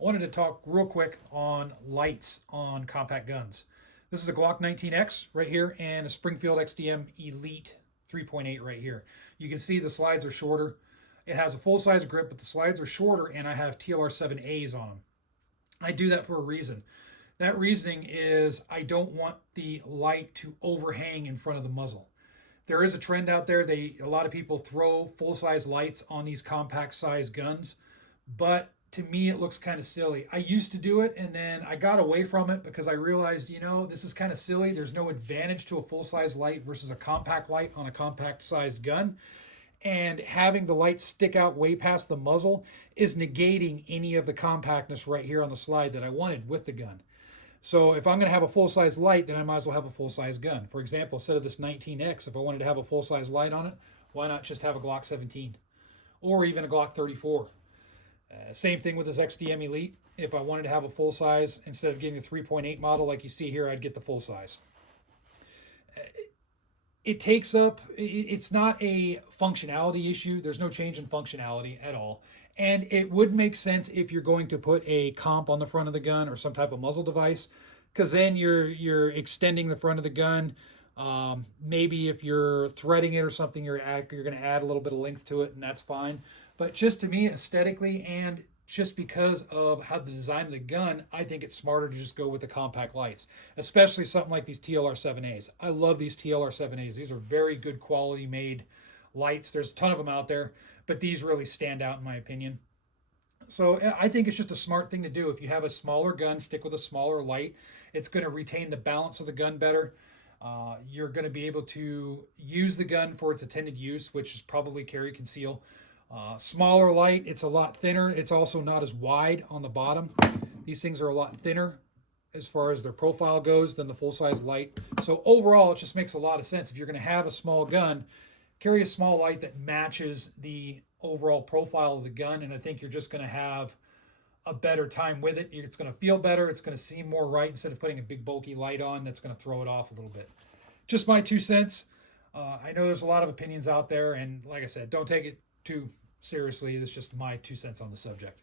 I wanted to talk real quick on lights on compact guns. This is a Glock 19X right here and a Springfield XDM Elite 3.8 right here. You can see the slides are shorter. It has a full size grip, but the slides are shorter, and I have TLR 7As on them. I do that for a reason. That reasoning is I don't want the light to overhang in front of the muzzle. There is a trend out there. A lot of people throw full size lights on these compact size guns, but to me it looks kind of silly. I used to do it and then I got away from it because I realized, this is kind of silly. There's no advantage to a full size light versus a compact light on a compact sized gun. And having the light stick out way past the muzzle is negating any of the compactness right here on the slide that I wanted with the gun. So if I'm going to have a full-size light, then I might as well have a full-size gun. For example, instead of this 19X, if I wanted to have a full-size light on it, why not just have a Glock 17 or even a Glock 34? Same thing with this XDM Elite. If I wanted to have a full-size, instead of getting a 3.8 model like you see here, I'd get the full-size. It's not a functionality issue. There's no change in functionality at all. And it would make sense if you're going to put a comp on the front of the gun or some type of muzzle device, because then you're extending the front of the gun. Maybe if you're threading it or something, you're going to add a little bit of length to it, and that's fine. But just to me, aesthetically and just because of how the design of the gun, I think it's smarter to just go with the compact lights, especially something like these TLR 7As. I love these TLR 7As. These are very good quality made lights. There's a ton of them out there, but these really stand out in my opinion. So I think it's just a smart thing to do. If you have a smaller gun, stick with a smaller light. It's going to retain the balance of the gun better. You're going to be able to use the gun for its intended use, which is probably carry conceal. Smaller light, it's a lot thinner. It's also not as wide on the bottom. These things are a lot thinner as far as their profile goes than the full-size light. So overall, it just makes a lot of sense. If you're going to have a small gun, carry a small light that matches the overall profile of the gun, and I think you're just going to have a better time with it. It's going to feel better. It's going to seem more right instead of putting a big bulky light on that's going to throw it off a little bit. Just my 2 cents. I know there's a lot of opinions out there, and like I said, don't take it too seriously. It's just my 2 cents on the subject.